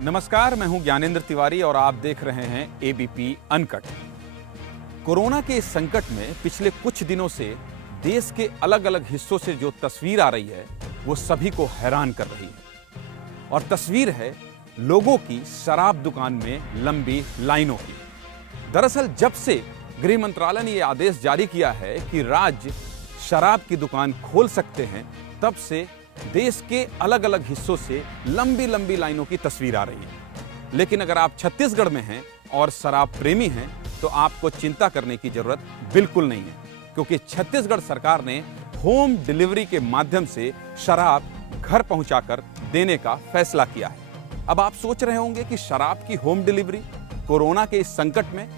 नमस्कार, मैं हूं ज्ञानेंद्र तिवारी और आप देख रहे हैं एबीपी अनकट। कोरोना के इस संकट में पिछले कुछ दिनों से देश के अलग अलग हिस्सों से जो तस्वीर आ रही है वो सभी को हैरान कर रही है। और तस्वीर है लोगों की शराब दुकान में लंबी लाइनों की। दरअसल जब से गृह मंत्रालय ने यह आदेश जारी किया है कि राज्य शराब की दुकान खोल सकते हैं, तब से देश के अलग अलग हिस्सों से लंबी लंबी लाइनों की तस्वीर आ रही है। लेकिन अगर आप छत्तीसगढ़ में हैं और शराब प्रेमी हैं तो आपको चिंता करने की जरूरत बिल्कुल नहीं है, क्योंकि छत्तीसगढ़ सरकार ने होम डिलीवरी के माध्यम से शराब घर पहुंचाकर देने का फैसला किया है। अब आप सोच रहे होंगे कि शराब की होम डिलीवरी कोरोना के इस संकट में,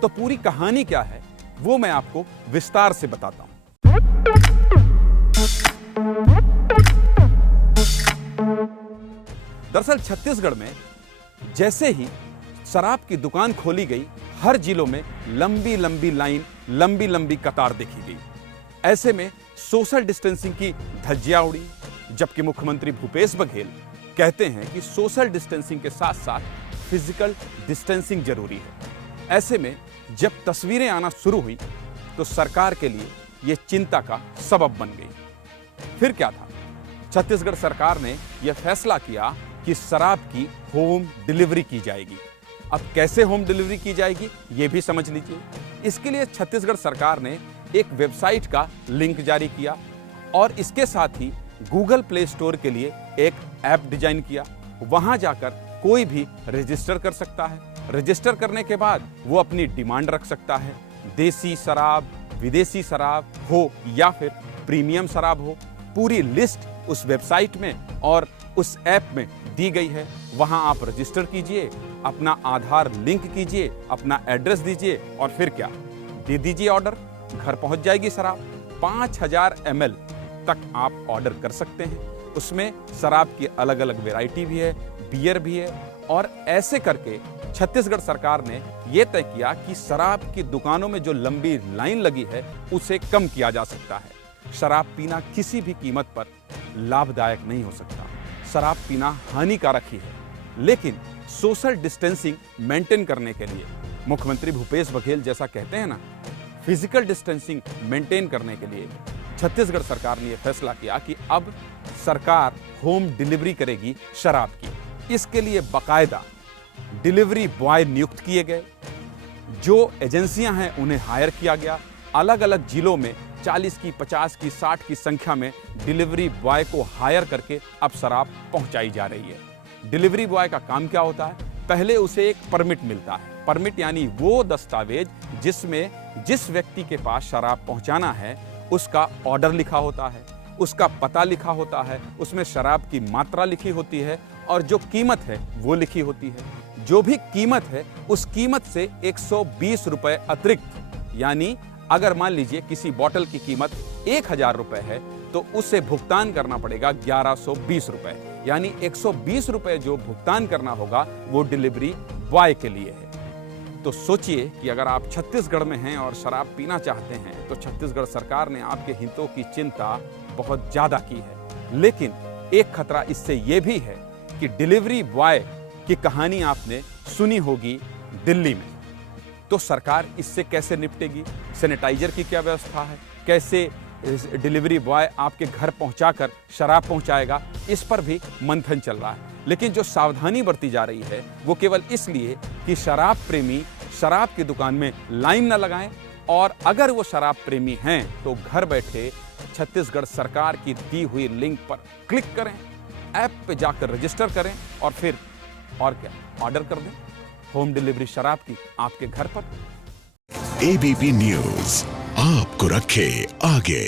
तो पूरी कहानी क्या है वो मैं आपको विस्तार से बताता हूं। दरअसल छत्तीसगढ़ में जैसे ही शराब की दुकान खोली गई, हर जिलों में लंबी लंबी लाइन, लंबी लंबी कतार देखी गई। ऐसे में सोशल डिस्टेंसिंग की धज्जियां उड़ी, जबकि मुख्यमंत्री भूपेश बघेल कहते हैं कि सोशल डिस्टेंसिंग के साथ साथ फिजिकल डिस्टेंसिंग जरूरी है। ऐसे में जब तस्वीरें आना शुरू हुई तो सरकार के लिए यह चिंता का सबब बन गई। फिर क्या था? छत्तीसगढ़ सरकार ने यह फैसला किया कि शराब की होम डिलीवरी की जाएगी। अब कैसे होम डिलीवरी की जाएगी ये भी समझ लीजिए। इसके लिए छत्तीसगढ़ सरकार ने एक वेबसाइट का लिंक जारी किया और इसके साथ ही गूगल प्ले स्टोर के लिए एक ऐप डिजाइन किया। वहां जाकर कोई भी रजिस्टर कर सकता है। रजिस्टर करने के बाद वो अपनी डिमांड रख सकता है। देसी शराब, विदेशी शराब हो या फिर प्रीमियम शराब हो, पूरी लिस्ट उस वेबसाइट में और उस ऐप में दी गई है। वहां आप रजिस्टर कीजिए, अपना आधार लिंक कीजिए, अपना एड्रेस दीजिए और फिर क्या, दे दीजिए ऑर्डर, घर पहुंच जाएगी शराब। 5000 ml तक आप ऑर्डर कर सकते हैं। उसमें शराब की अलग अलग वैरायटी भी है, बियर भी है। और ऐसे करके छत्तीसगढ़ सरकार ने यह तय किया कि शराब की दुकानों में जो लंबी लाइन लगी है उसे कम किया जा सकता है। शराब पीना किसी भी कीमत पर लाभदायक नहीं हो सकता। शराब पीना हानिकारक ही है। लेकिन सोशल डिस्टेंसिंग मेंटेन करने के लिए मुख्यमंत्री भूपेश बघेल जैसा कहते हैं ना, फिजिकल डिस्टेंसिंग मेंटेन करने के लिए छत्तीसगढ़ सरकार ने यह फैसला किया कि अब सरकार होम डिलीवरी करेगी शराब की। इसके लिए बाकायदा डिलीवरी बॉय नियुक्त किए गए। जो एजेंसियां हैं उन्हें हायर किया गया। अलग अलग जिलों में 40 की, 50 की, 60 की संख्या में डिलीवरी बॉय को हायर करके अब शराब पहुंचाई जा रही है। डिलीवरी बॉय का काम क्या होता है? पहले उसे एक परमिट मिलता है। परमिट यानी वो दस्तावेज जिसमें जिस व्यक्ति के पास शराब पहुंचाना है उसका ऑर्डर लिखा होता है, उसका पता लिखा होता है, उसमें शराब की मात्रा लिखी होती है और जो कीमत है वो लिखी होती है। जो भी कीमत है उस कीमत से 120 रुपए अतिरिक्त, यानी अगर मान लीजिए किसी बोतल की कीमत 1000 रुपए है तो उसे भुगतान करना पड़ेगा 1120 रुपए, यानी 120 रुपए जो भुगतान करना होगा वो डिलीवरी बॉय के लिए है। तो सोचिए कि अगर आप छत्तीसगढ़ में हैं और शराब पीना चाहते हैं तो छत्तीसगढ़ सरकार ने आपके हितों की चिंता बहुत ज्यादा की है। लेकिन एक खतरा इससे यह भी है कि डिलीवरी बॉय की कहानी आपने सुनी होगी दिल्ली में, तो सरकार इससे कैसे निपटेगी? सैनिटाइजर की क्या व्यवस्था है? कैसे डिलीवरी बॉय आपके घर पहुंचाकर शराब पहुंचाएगा? इस पर भी मंथन चल रहा है। लेकिन जो सावधानी बरती जा रही है वो केवल इसलिए कि शराब प्रेमी शराब की दुकान में लाइन न लगाएं, और अगर वो शराब प्रेमी हैं तो घर बैठे छत्तीसगढ़ सरकार की दी हुई लिंक पर क्लिक करें, ऐप पे जाकर रजिस्टर करें और फिर और क्या, ऑर्डर कर दें होम डिलीवरी शराब की आपके घर पर। एबीपी न्यूज आपको रखे आगे।